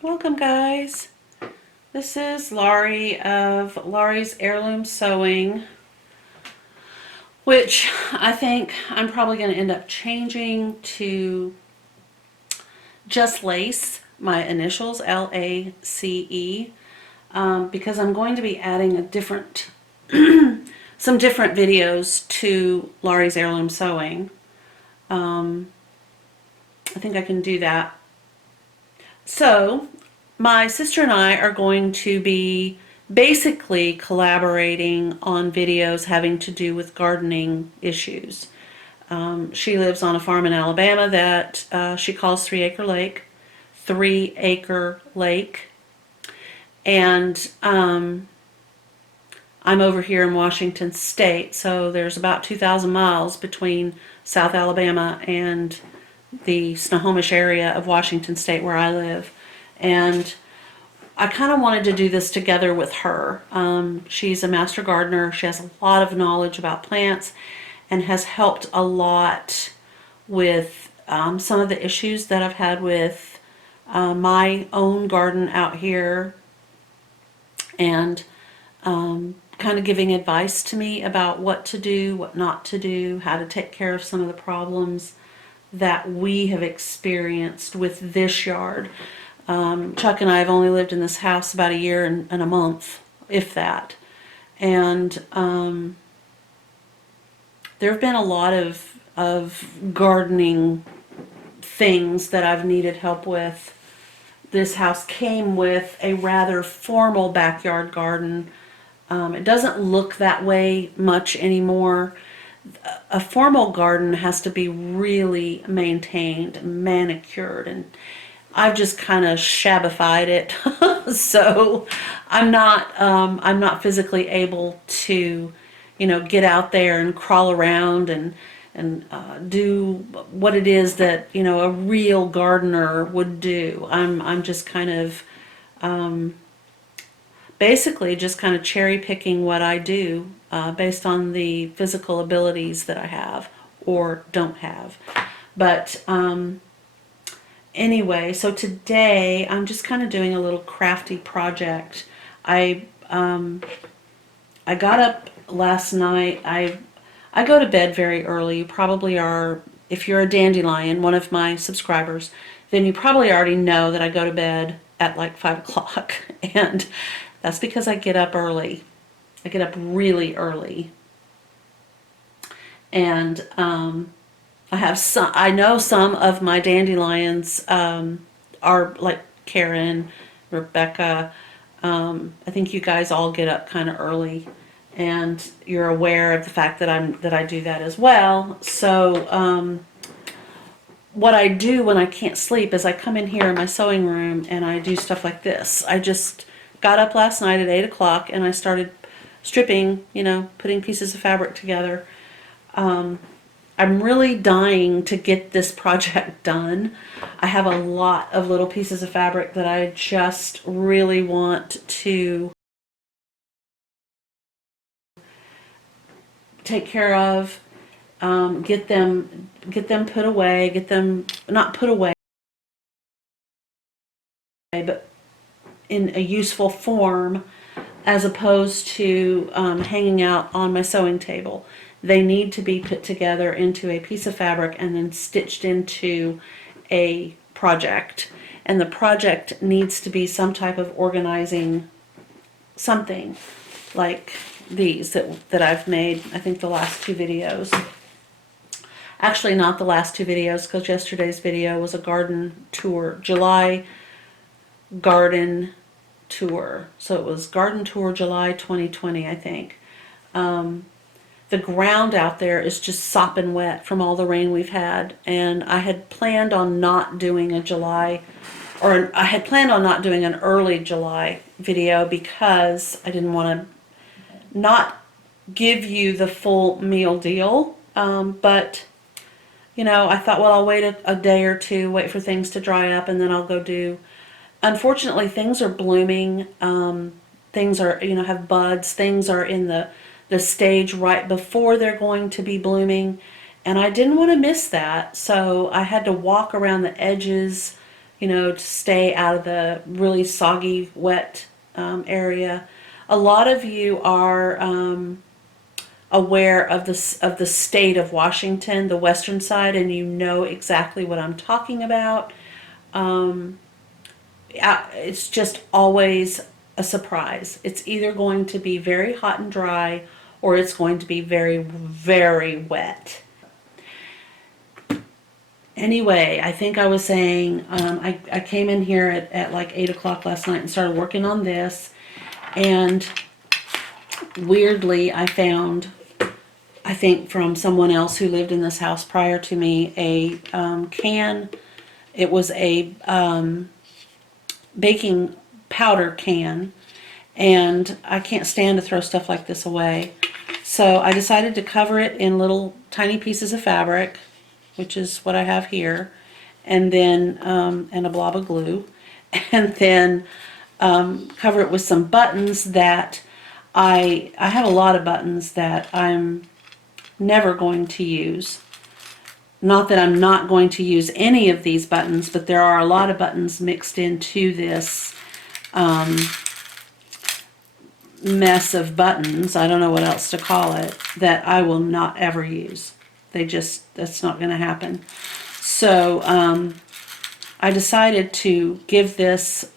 Welcome, guys. This is Laurie of Laurie's Heirloom Sewing, which I think I'm probably going to end up changing to just Lace, my initials, LACE, because I'm going to be adding a different, some different videos to Laurie's Heirloom Sewing. I think I can do that. So, my sister and I are going to be basically collaborating on videos having to do with gardening issues. She lives on a farm in Alabama that she calls 3 Acre Lake. 3 Acre Lake. And I'm over here in Washington State, so there's about 2,000 miles between South Alabama and the Snohomish area of Washington State where I live. And I kind of wanted to do this together with her. She's a master gardener. She has a lot of knowledge about plants and has helped a lot with some of the issues that I've had with my own garden out here, and kind of giving advice to me about what to do, what not to do, how to take care of some of the problems that we have experienced with this yard. Chuck and I have only lived in this house about a year and a month, if that. And there have been a lot of gardening things that I've needed help with. This house came with a rather formal backyard garden. It doesn't look that way much anymore. A formal garden has to be really maintained, manicured, and I've just kind of shabified it. So I'm not physically able to, get out there and crawl around and do what it is that a real gardener would do. I'm just kind of basically just kind of cherry picking what I do based on the physical abilities that I have or don't have. But anyway, so today I'm just kind of doing a little crafty project. I got up last night. I go to bed very early. You probably are, if you're a dandelion, one of my subscribers, then you probably already know that I go to bed at like 5 o'clock. And that's because I get up early. I get up really early. And I have some, I know some of my dandelions are like Karen, Rebecca. I think you guys all get up kind of early, and you're aware of the fact that I do that as well. So what I do when I can't sleep is I come in here in my sewing room and I do stuff like this. I just got up last night at 8 o'clock and I started stripping, putting pieces of fabric together. I'm really dying to get this project done. I have a lot of little pieces of fabric that I just really want to take care of, get them put away, get them not put away, but in a useful form, as opposed to hanging out on my sewing table. They need to be put together into a piece of fabric and then stitched into a project. And the project needs to be some type of organizing something like these that I've made, I think the last 2 videos. Actually, not the last 2 videos, because yesterday's video was a garden tour, July garden tour. So it was Garden Tour July 2020, I think. The ground out there is just sopping wet from all the rain we've had, and I had planned on not doing a July, or I had planned on not doing an early July video because I didn't want to not give you the full meal deal, but I thought, well, I'll wait a day or two, wait for things to dry up, and then I'll go do. Unfortunately, things are blooming. Things are, have buds. Things are in the stage right before they're going to be blooming. And I didn't want to miss that. So I had to walk around the edges you know, to stay out of the really soggy, wet area. A lot of you are aware of the state of Washington, the western side, and you know exactly what I'm talking about. It's just always a surprise. It's either going to be very hot and dry, or it's going to be very, very wet. Anyway, I think I was saying, I came in here at like 8 o'clock last night and started working on this. And weirdly, I found, I think from someone else who lived in this house prior to me, a can. It was a baking powder can. And I can't stand to throw stuff like this away. So I decided to cover it in little tiny pieces of fabric, which is what I have here, and then and a blob of glue, and then cover it with some buttons that I have a lot of buttons that I'm never going to use. Not that I'm not going to use any of these buttons, but there are a lot of buttons mixed into this mess of buttons, I don't know what else to call it, that I will not ever use. That's not going to happen. So I decided to give this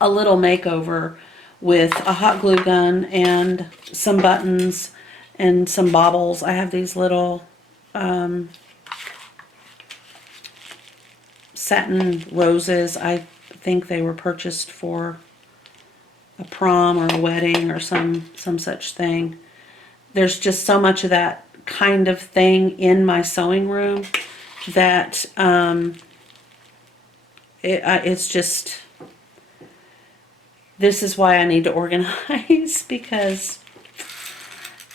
a little makeover with a hot glue gun and some buttons and some baubles. I have these little satin roses. I think they were purchased for a prom or a wedding or some such thing. There's just so much of that kind of thing in my sewing room that it's just, this is why I need to organize, because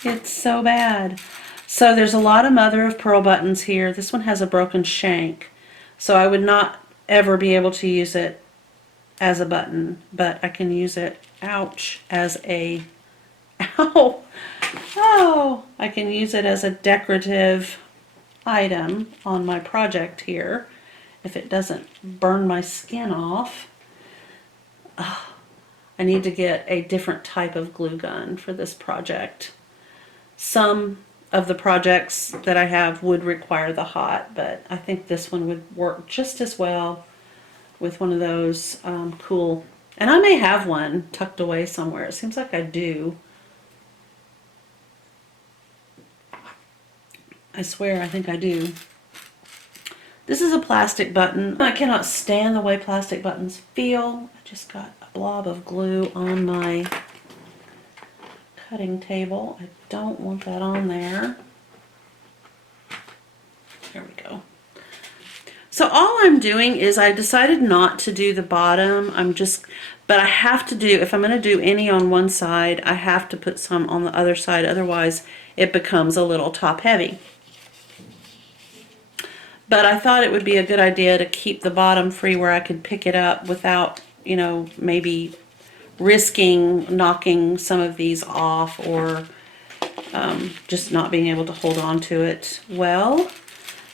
it's so bad. So there's a lot of mother of pearl buttons here. This one has a broken shank, so I would not ever be able to use it as a button, but I can use it, ouch, as a, ow, oh, I can use it as a decorative item on my project here if it doesn't burn my skin off. Oh, I need to get a different type of glue gun for this project. Some of the projects that I have would require the hot, but I think this one would work just as well with one of those cool, and I may have one tucked away somewhere. It seems like I do. I swear, I think I do. This is a plastic button. I cannot stand the way plastic buttons feel. I just got a blob of glue on my cutting table. I don't want that on there. There we go. So all I'm doing is I decided not to do the bottom. But I have to do, if I'm going to do any on one side, I have to put some on the other side. Otherwise, it becomes a little top heavy. But I thought it would be a good idea to keep the bottom free where I could pick it up without, you know, maybe risking knocking some of these off or just not being able to hold on to it well.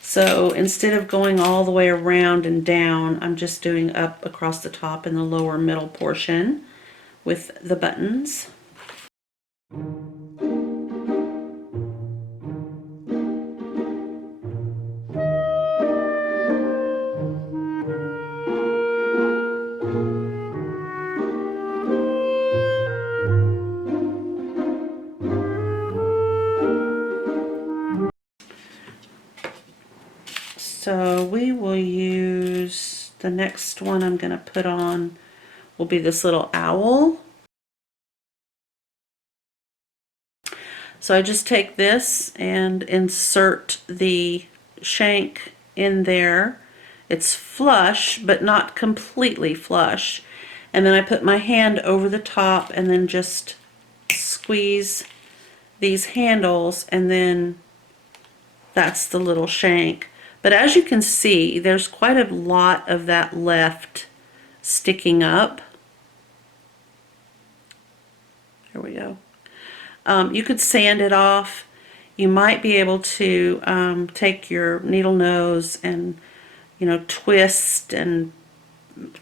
So instead of going all the way around and down, I'm just doing up across the top in the lower middle portion with the buttons. So we will use, the next one I'm going to put on will be this little owl. So I just take this and insert the shank in there. It's flush, but not completely flush. And then I put my hand over the top and then just squeeze these handles, and then that's the little shank. But as you can see, there's quite a lot of that left sticking up. There we go. You could sand it off. You might be able to take your needle nose and, twist and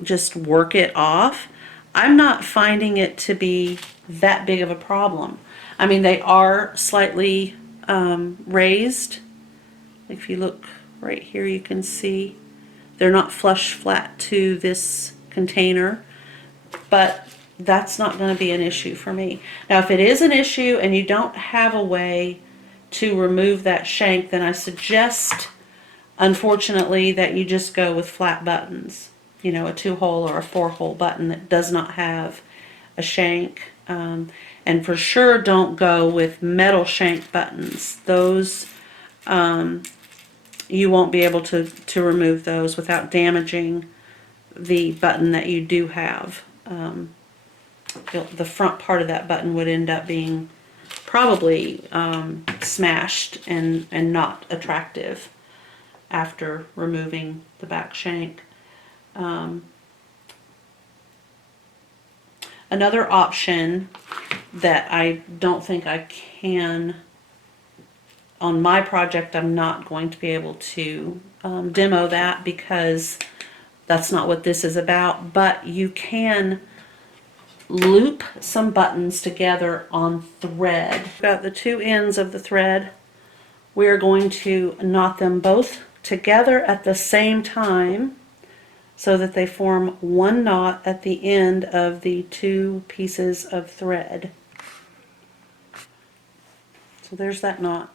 just work it off, I'm not finding it to be that big of a problem. I mean, they are slightly raised. If you look right here, you can see they're not flush flat to this container, but that's not going to be an issue for me. Now, if it is an issue and you don't have a way to remove that shank, then I suggest, unfortunately, that you just go with flat buttons. A 2-hole or a 4-hole button that does not have a shank. And for sure, don't go with metal shank buttons. Those, you won't be able to remove those without damaging the button that you do have. The front part of that button would end up being probably smashed and not attractive after removing the back shank. Another option that I don't think I can, on my project, I'm not going to be able to demo that because that's not what this is about, but you can loop some buttons together on thread. Got the two ends of the thread. We're going to knot them both together at the same time so that they form one knot at the end of the two pieces of thread. So there's that knot.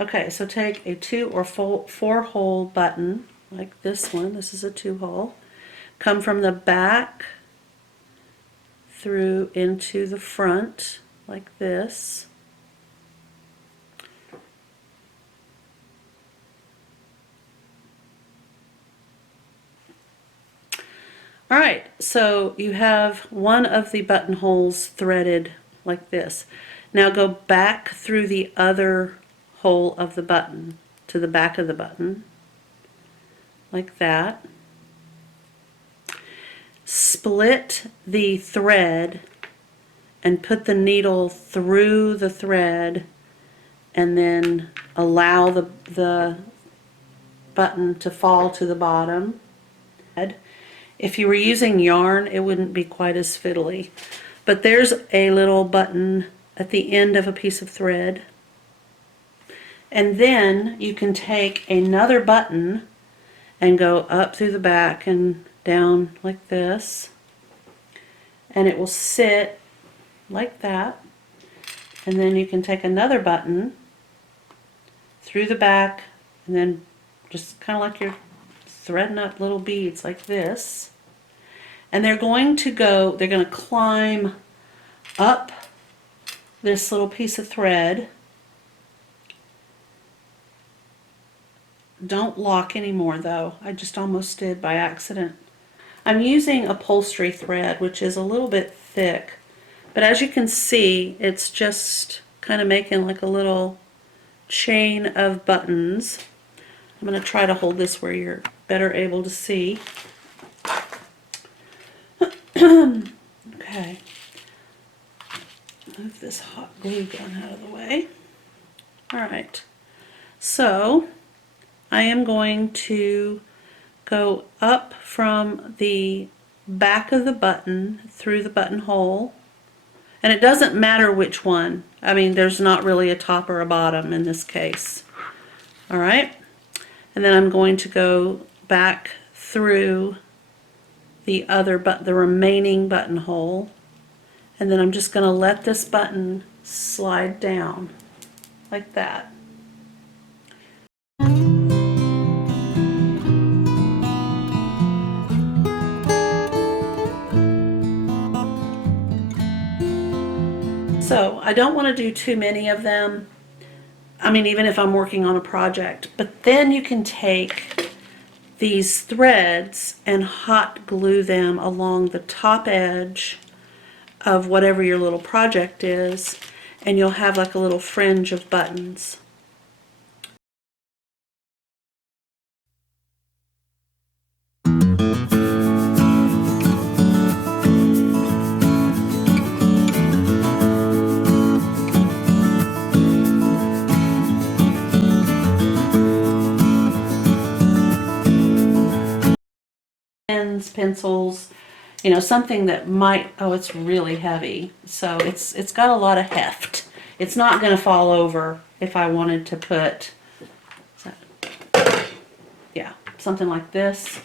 Okay, so take a 2 or 4-hole button like this one. This is a 2-hole. Come from the back through into the front like this. All right, so you have one of the buttonholes threaded like this. Now go back through the other hole of the button to the back of the button, like that. Split the thread and put the needle through the thread and then allow the button to fall to the bottom. If you were using yarn, it wouldn't be quite as fiddly. But there's a little button at the end of a piece of thread. And then you can take another button and go up through the back and down like this. And it will sit like that. And then you can take another button through the back and then just kind of like you're threading up little beads like this. And they're going to climb up this little piece of thread. Don't lock anymore though. I just almost did by accident. I'm using upholstery thread, which is a little bit thick, but as you can see, it's just kind of making like a little chain of buttons. I'm going to try to hold this where you're better able to see. Okay. Move this hot glue gun out of the way. Alright. So, I am going to go up from the back of the button through the buttonhole. And it doesn't matter which one. I mean, there's not really a top or a bottom in this case. Alright. And then I'm going to go back through the remaining buttonhole, and then I'm just going to let this button slide down like that. So I don't want to do too many of them. I mean, even if I'm working on a project, but then you can take these threads and hot glue them along the top edge of whatever your little project is, and you'll have like a little fringe of buttons. pens, pencils, you know, something that might, oh, it's really heavy. So it's got a lot of heft. It's not going to fall over if I wanted to put, yeah, something like this.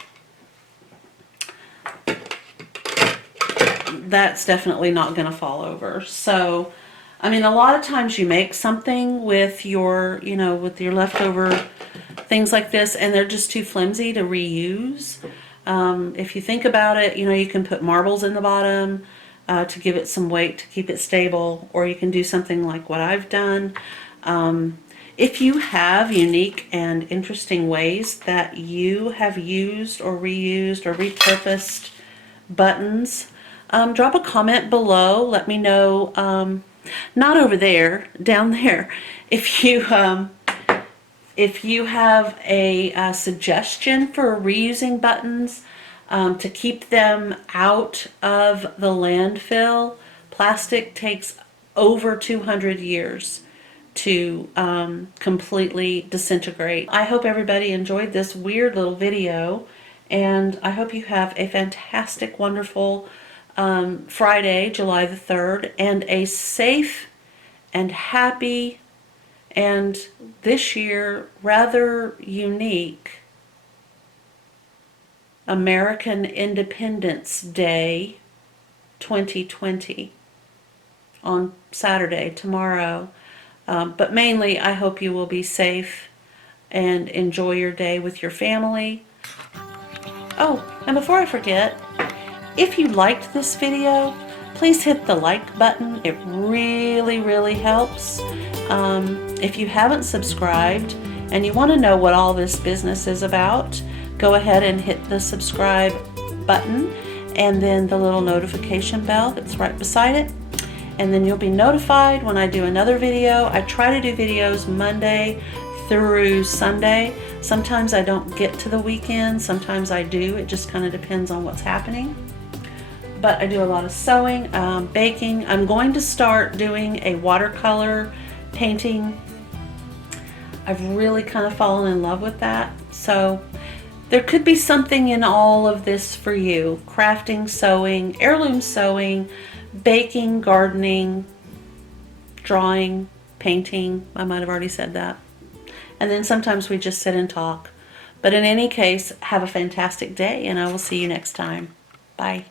That's definitely not going to fall over. So, I mean, a lot of times you make something with your, you know, with your leftover things like this, and they're just too flimsy to reuse. If you think about it, you know, you can put marbles in the bottom to give it some weight to keep it stable, or you can do something like what I've done. If you have unique and interesting ways that you have used or reused or repurposed buttons, drop a comment below. Let me know. Not over there, down there. If you have a suggestion for reusing buttons to keep them out of the landfill, plastic takes over 200 years to completely disintegrate. I hope everybody enjoyed this weird little video, and I hope you have a fantastic, wonderful Friday, July the 3rd, and a safe and happy and this year rather unique American Independence Day 2020 on Saturday, tomorrow. But mainly, I hope you will be safe and enjoy your day with your family. Oh, and before I forget, if you liked this video, please hit the like button. It really, really helps. If you haven't subscribed and you want to know what all this business is about, go ahead and hit the subscribe button and then the little notification bell that's right beside it. And then you'll be notified when I do another video. I try to do videos Monday through Sunday. Sometimes I don't get to the weekend, sometimes I do. It just kind of depends on what's happening. But I do a lot of sewing, baking. I'm going to start doing a watercolor painting. I've really kind of fallen in love with that. So there could be something in all of this for you. Crafting, sewing, heirloom sewing, baking, gardening, drawing, painting. I might have already said that. And then sometimes we just sit and talk. But in any case, have a fantastic day, and I will see you next time. Bye.